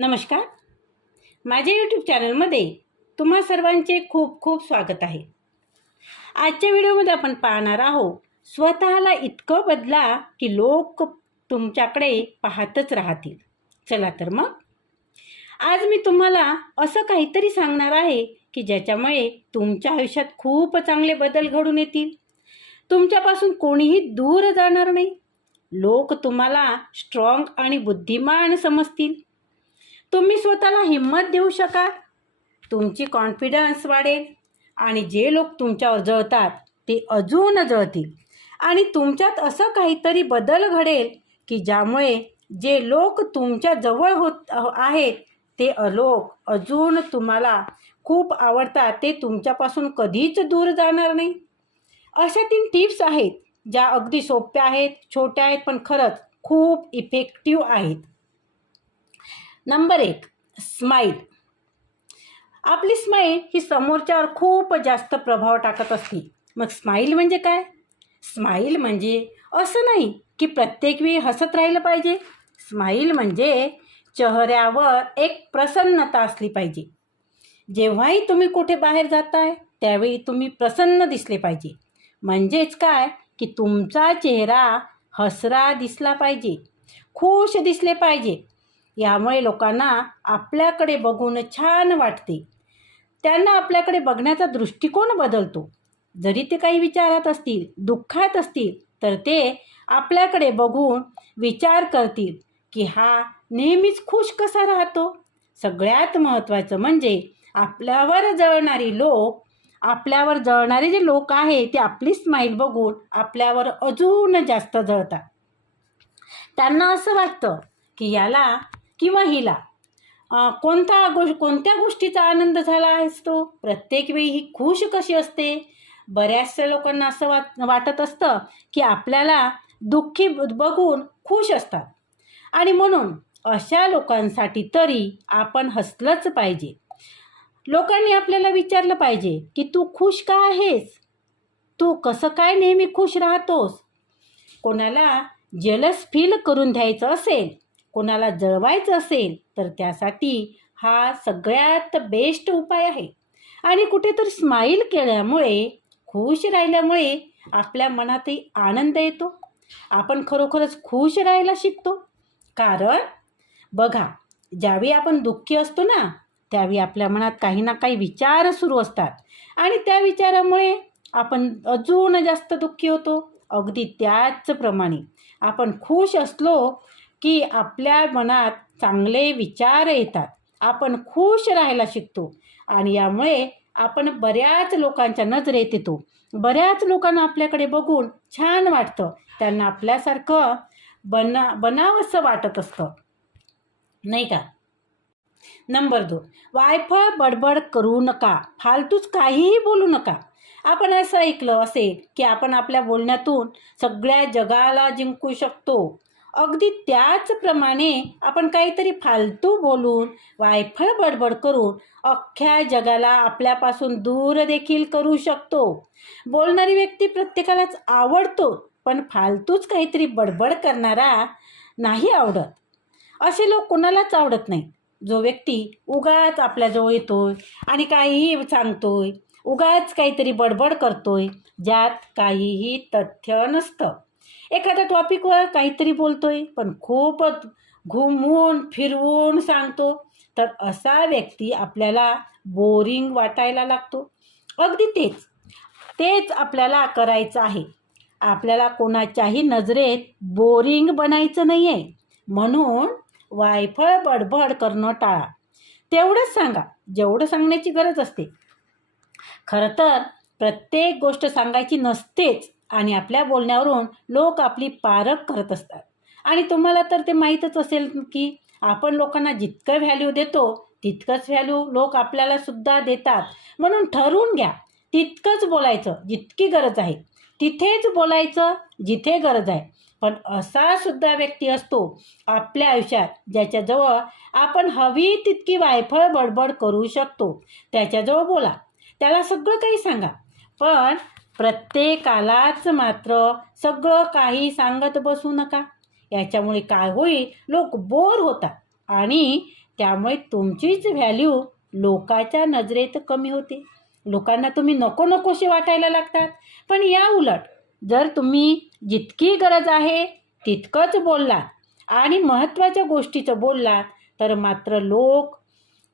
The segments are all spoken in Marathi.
नमस्कार. माझ्या यूट्यूब चॅनलमध्ये तुम्हा सर्वांचे खूप खूप स्वागत आहे. आजच्या व्हिडिओमध्ये आपण पाहणार आहोत स्वतःला इतकं बदला की लोक तुमच्याकडे पाहतच राहतील. चला तर मग. आज मी तुम्हाला असं काहीतरी सांगणार आहे की ज्याच्यामुळे तुमच्या आयुष्यात खूप चांगले बदल घडून येतील. तुमच्यापासून कोणीही दूर जाणार नाही. लोक तुम्हाला स्ट्रॉंग आणि बुद्धिमान समजतील. तुम्ही स्वतःला हिंमत देऊ शकाल? तुमची कॉन्फिडन्स वाढेल. आणि जे लोक तुमच्यावर जळतात ते अजून जळतील. आणि तुमच्यात असं काहीतरी बदल घडेल की ज्यामुळे जे लोक तुमच्या जवळ होत आहेत ते लोक अजून तुम्हाला खूप आवडतात. ते तुमच्यापासून कधीच दूर जाणार नाही. अशा तीन टिप्स आहेत ज्या अगदी सोप्या आहेत छोट्या आहेत पण खरंच खूप इफेक्टिव्ह आहेत. नंबर एक स्माईल आपली स्माईल ही समोरच्यावर खूप जास्त प्रभाव टाकत असते. मग स्माईल म्हणजे काय? स्माईल म्हणजे असं नाही की प्रत्येक वेळी हसत राहिलं पाहिजे. स्माईल म्हणजे चेहऱ्यावर एक प्रसन्नता असली पाहिजे. जेव्हाही तुम्ही कुठे बाहेर जाताय त्यावेळी तुम्ही प्रसन्न दिसले पाहिजे. म्हणजेच काय? की तुमचा चेहरा हसरा दिसला पाहिजे. खुश दिसले पाहिजे. यामुळे लोकांना आपल्याकडे बघून छान वाटते. त्यांना आपल्याकडे बघण्याचा दृष्टिकोन बदलतो. जरी ते काही विचारात असतील दुःखात असतील तर ते आपल्याकडे बघून विचार करतील की हा नेहमीच खुश कसा राहतो? सगळ्यात महत्त्वाचं म्हणजे आपल्यावर जळणारी लोक आपल्यावर जळणारे जे लोक आहे ते आपली स्माईल बघून आपल्यावर अजून जास्त जळतात. त्यांना असं वाटतं की याला किंवा हिला. कोणता गो कोणत्या गोष्टीचा आनंद झाला आहेस तो प्रत्येक वेळी ही खुश कशी असते? बऱ्याचशा लोकांना असं वाट वाटत असतं की आपल्याला दुःखी बघून खुश असतात. आणि म्हणून अशा लोकांसाठी तरी आपण हसलंच पाहिजे. लोकांनी आपल्याला विचारलं पाहिजे की तू खुश का आहेस? तू कसं काय नेहमी खुश राहतोस? कोणाला जलस फील करून द्यायचं असेल कोणाला जळवायचं असेल तर त्यासाठी हा सगळ्यात बेस्ट उपाय आहे. आणि कुठे तर स्माईल केल्यामुळे खुश राहिल्यामुळे आपल्या मनातही आनंद येतो. आपण खरोखरच खुश राहायला शिकतो. कारण बघा ज्यावेळी आपण दुःखी असतो ना त्यावेळी आपल्या मनात काही ना काही विचार सुरू असतात. आणि त्या विचारामुळे आपण अजून जास्त दुःखी होतो. अगदी त्याचप्रमाणे आपण खुश असलो की आपल्या मनात चांगले विचार येतात. आपण खुश राहायला शिकतो आणि यामुळे आपण बऱ्याच लोकांच्या नजरेत येतो. बऱ्याच लोकांना आपल्याकडे बघून छान वाटतं. त्यांना आपल्यासारखं बना बनावंसं वाटत असतं. नाही का? नंबर दोन. वायफळ बडबड करू नका. फालतूच काहीही बोलू नका. आपण असं ऐकलं असेल की आपण आपल्या बोलण्यातून सगळ्या जगाला जिंकू शकतो. अगदी त्याचप्रमाणे आपण काहीतरी फालतू बोलून वायफळ बडबड करून अख्ख्या जगाला आपल्यापासून दूर देखील करू शकतो. बोलणारी व्यक्ती प्रत्येकालाच आवडतो पण फालतूच काहीतरी बडबड करणारा नाही आवडत. असे लोक कोणालाच आवडत नाही जो व्यक्ती उगाच आपल्याजवळ येतोय आणि काहीही सांगतोय उगाच काहीतरी बडबड करतोय ज्यात काहीही तथ्य नसतं. एखाद्या टॉपिकवर काहीतरी बोलतोय पण खूपच घुमवून फिरवून सांगतो तर असा व्यक्ती आपल्याला बोरिंग वाटायला लागतो. अगदी तेच तेच आपल्याला करायचं आहे. आपल्याला कोणाच्याही नजरेत बोरिंग बनायचं नाही आहे म्हणून वायफळ बडबड करणं टाळा. तेवढंच सांगा जेवढं सांगण्याची गरज असते. खरं तर प्रत्येक गोष्ट सांगायची नसतेच. आणि आपल्या बोलण्यावरून लोक आपली पारख करत असतात. आणि तुम्हाला तर ते माहीतच असेल की आपण लोकांना जितकं व्हॅल्यू देतो तितकंच व्हॅल्यू लोक आपल्याला सुद्धा देतात. म्हणून ठरवून घ्या. तितकंच बोलायचं जितकी गरज आहे. तिथेच बोलायचं जिथे गरज आहे. पण असा सुद्धा व्यक्ती असतो आपल्या आयुष्यात ज्याच्याजवळ आपण हवी तितकी वायफळ बडबड करू शकतो. त्याच्याजवळ बोला. त्याला सगळं काही सांगा. पण प्रत्येकालाच मात्र सगळं काही सांगत बसू नका. याच्यामुळे काय होईल? लोक बोर होतात. आणि त्यामुळे तुमचीच व्हॅल्यू लोकाच्या नजरेत कमी होते. लोकांना तुम्ही नको नकोशी वाटायला लागतात. पण या उलट जर तुम्ही जितकी गरज आहे तितकंच बोललात आणि महत्त्वाच्या गोष्टीचं बोललात तर मात्र लोक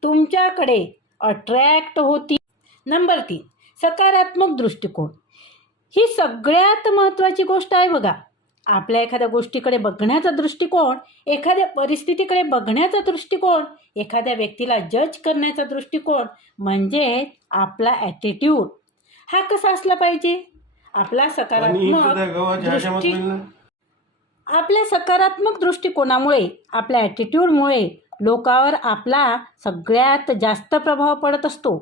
तुमच्याकडे अट्रॅक्ट होती नंबर तीन सकारात्मक दृष्टिकोन. ही सगळ्यात महत्त्वाची गोष्ट आहे बघा. आपल्या एखाद्या गोष्टीकडे बघण्याचा दृष्टिकोन एखाद्या परिस्थितीकडे बघण्याचा दृष्टिकोन एखाद्या व्यक्तीला जज करण्याचा दृष्टिकोन म्हणजे आपला ॲटिट्यूड हा कसा असला पाहिजे? आपला सकारात्मक? आपल्या सकारात्मक दृष्टिकोनामुळे आपल्या ॲटिट्यूडमुळे लोकांवर आपला सगळ्यात जास्त प्रभाव पडत असतो.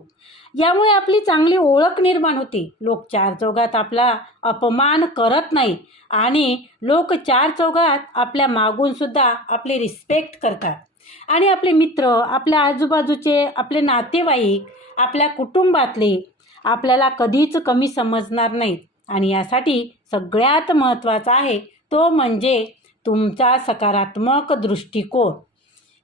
यामुळे आपली चांगली ओळख निर्माण होते. लोक चार चौघात आपला अपमान करत नाही आणि लोक चार चौघात आपल्या मागूनसुद्धा आपली रिस्पेक्ट करतात. आणि आपले मित्र आपल्या आजूबाजूचे आपले नातेवाईक आपल्या कुटुंबातले आपल्याला कधीच कमी समजणार नाहीत. आणि यासाठी सगळ्यात महत्त्वाचा आहे तो म्हणजे तुमचा सकारात्मक दृष्टिकोन.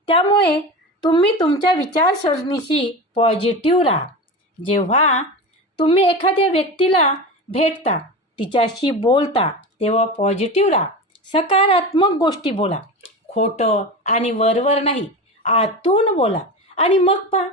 त्यामुळे तुम्ही तुमच्या विचारसरणीशी पॉझिटिव्ह राहा. जेव्हा तुम्ही एखाद्या व्यक्तीला भेटता तिच्याशी बोलता तेव्हा पॉझिटिव्ह राहा. सकारात्मक गोष्टी बोला. खोटं आणि वरवर नाही आतून बोला. आणि मग पहा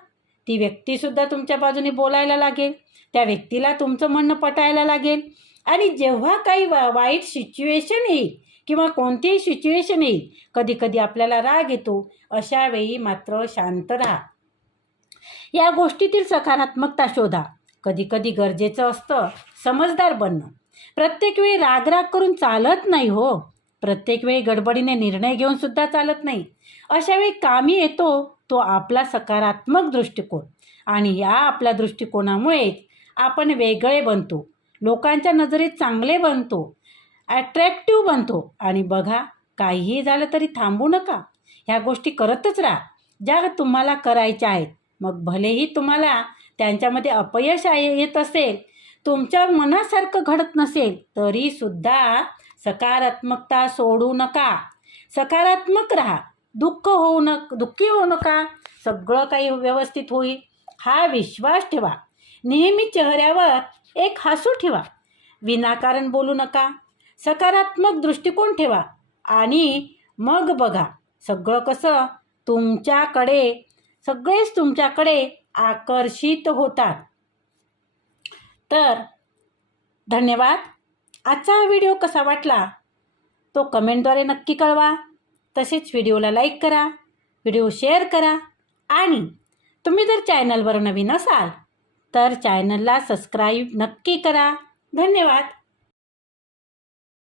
ती व्यक्तीसुद्धा तुमच्या बाजूने बोलायला लागेल त्या व्यक्तीला तुमचं म्हणणं पटायला लागेल. आणि जेव्हा काही वा वाईट सिच्युएशन येईल किंवा कोणतीही सिच्युएशन येईल कधी कधी आपल्याला राग येतो. अशा वेळी मात्र शांत राहा. या गोष्टीतील सकारात्मकता शोधा. कधीकधी गरजेचं असतं समजदार बनणं. प्रत्येक वेळी रागराग करून चालत नाही हो. प्रत्येक वेळी गडबडीने निर्णय घेऊन सुद्धा चालत नाही. अशा वेळी कामी येतो तो आपला सकारात्मक दृष्टिकोन. आणि या आपल्या दृष्टिकोनामुळेच आपण वेगळे बनतो. लोकांच्या नजरेत चांगले बनतो ॲट्रॅक्टिव्ह बनतो. आणि बघा काहीही झालं तरी थांबू नका. ह्या गोष्टी करतच राहा. ज्या तुम्हाला करायच्या आहेत मग भलेही तुम्हाला त्यांच्यामध्ये अपयश आहे येत असेल तुमच्या मनासारखं घडत नसेल तरीसुद्धा सकारात्मकता सोडू नका. सकारात्मक राहा. दुःख होऊ न दुःखी होऊ नका. सगळं काही व्यवस्थित होईल. हा विश्वास ठेवा. नेहमी चेहऱ्यावर एक हसू ठेवा. विनाकारण बोलू नका. सकारात्मक दृष्टिकोन ठेवा. आणि मग बघा सगळं कसं तुमच्याकडे सगळेच तुमच्याकडे आकर्षित होतात. तर धन्यवाद. आजचा व्हिडिओ कसा वाटला? तो कमेंटद्वारे नक्की कळवा. तसेच व्हिडिओला लाईक करा व्हिडिओ शेअर करा आणि तुम्ही जर चॅनलवर नवीन असाल तर चॅनलला सबस्क्राईब नक्की करा. धन्यवाद.